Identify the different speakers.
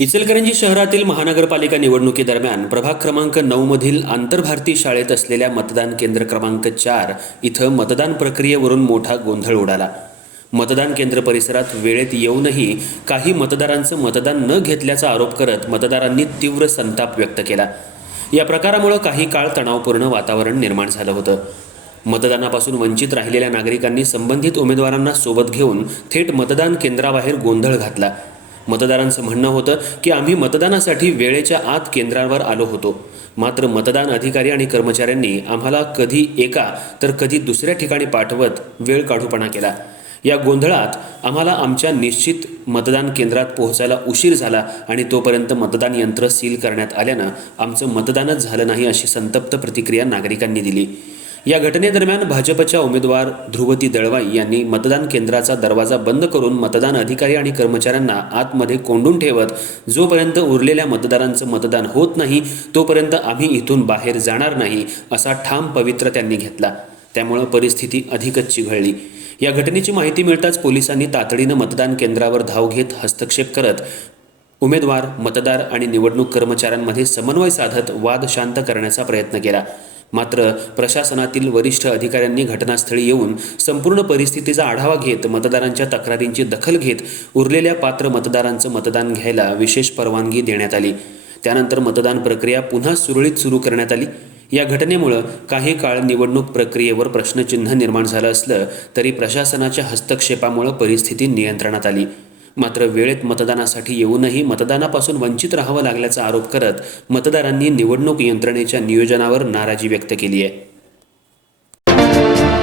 Speaker 1: इचलकरंजी शहरातील महानगरपालिका निवडणुकीदरम्यान प्रभाग क्रमांक नऊमधील आंतरभारती शाळेत असलेल्या मतदान केंद्र क्रमांक चार इथं मतदान प्रक्रियेवरून मोठा गोंधळ उडाला. मतदान केंद्र परिसरात वेळेत येऊनही काही मतदारांचं मतदान न घेतल्याचा आरोप करत मतदारांनी तीव्र संताप व्यक्त केला. या प्रकारामुळं काही काळ तणावपूर्ण वातावरण निर्माण झालं होतं. मतदानापासून वंचित राहिलेल्या नागरिकांनी संबंधित उमेदवारांना सोबत घेऊन थेट मतदान केंद्राबाहेर गोंधळ घातला. मतदारांचं म्हणणं होतं की आम्ही मतदानासाठी वेळेच्या आत केंद्रावर आलो होतो. मात्र मतदान अधिकारी आणि कर्मचाऱ्यांनी आम्हाला कधी एका तर कधी दुसऱ्या ठिकाणी पाठवत वेळ काढूपणा केला. या गोंधळात आम्हाला आमच्या निश्चित मतदान केंद्रात पोहोचायला उशीर झाला आणि तोपर्यंत मतदान यंत्र सील करण्यात आल्यानं आमचं मतदानच झालं नाही अशी संतप्त प्रतिक्रिया नागरिकांनी दिली. या घटनेदरम्यान भाजपच्या उमेदवार ध्रुवती दळवाई यांनी मतदान केंद्राचा दरवाजा बंद करून मतदान अधिकारी आणि कर्मचाऱ्यांना आतमध्ये कोंडून ठेवत जोपर्यंत उरलेल्या मतदारांचं मतदान होत नाही तोपर्यंत आम्ही इथून बाहेर जाणार नाही असा ठाम पवित्र त्यांनी घेतला. त्यामुळं परिस्थिती अधिकच चिघळली. या घटनेची माहिती मिळताच पोलिसांनी तातडीनं मतदान केंद्रावर धाव घेत हस्तक्षेप करत उमेदवार मतदार आणि निवडणूक कर्मचाऱ्यांमध्ये समन्वय साधत वाद शांत करण्याचा प्रयत्न केला. मात्र प्रशासनातील वरिष्ठ अधिकाऱ्यांनी घटनास्थळी येऊन संपूर्ण परिस्थितीचा आढावा घेत मतदारांच्या तक्रारींची दखल घेत उरलेल्या पात्र मतदारांचं मतदान घ्यायला विशेष परवानगी देण्यात आली. त्यानंतर मतदान प्रक्रिया पुन्हा सुरळीत सुरू करण्यात आली. या घटनेमुळं काही काळ निवडणूक प्रक्रियेवर प्रश्नचिन्ह निर्माण झालं असलं तरी प्रशासनाच्या हस्तक्षेपामुळं परिस्थिती नियंत्रणात आली. मात्र वेळेत मतदानासाठी येऊनही मतदानापासून वंचित राहावं लागल्याचा आरोप करत मतदारांनी निवडणूक यंत्रणेच्या नियोजनावर नाराजी व्यक्त केली आहे.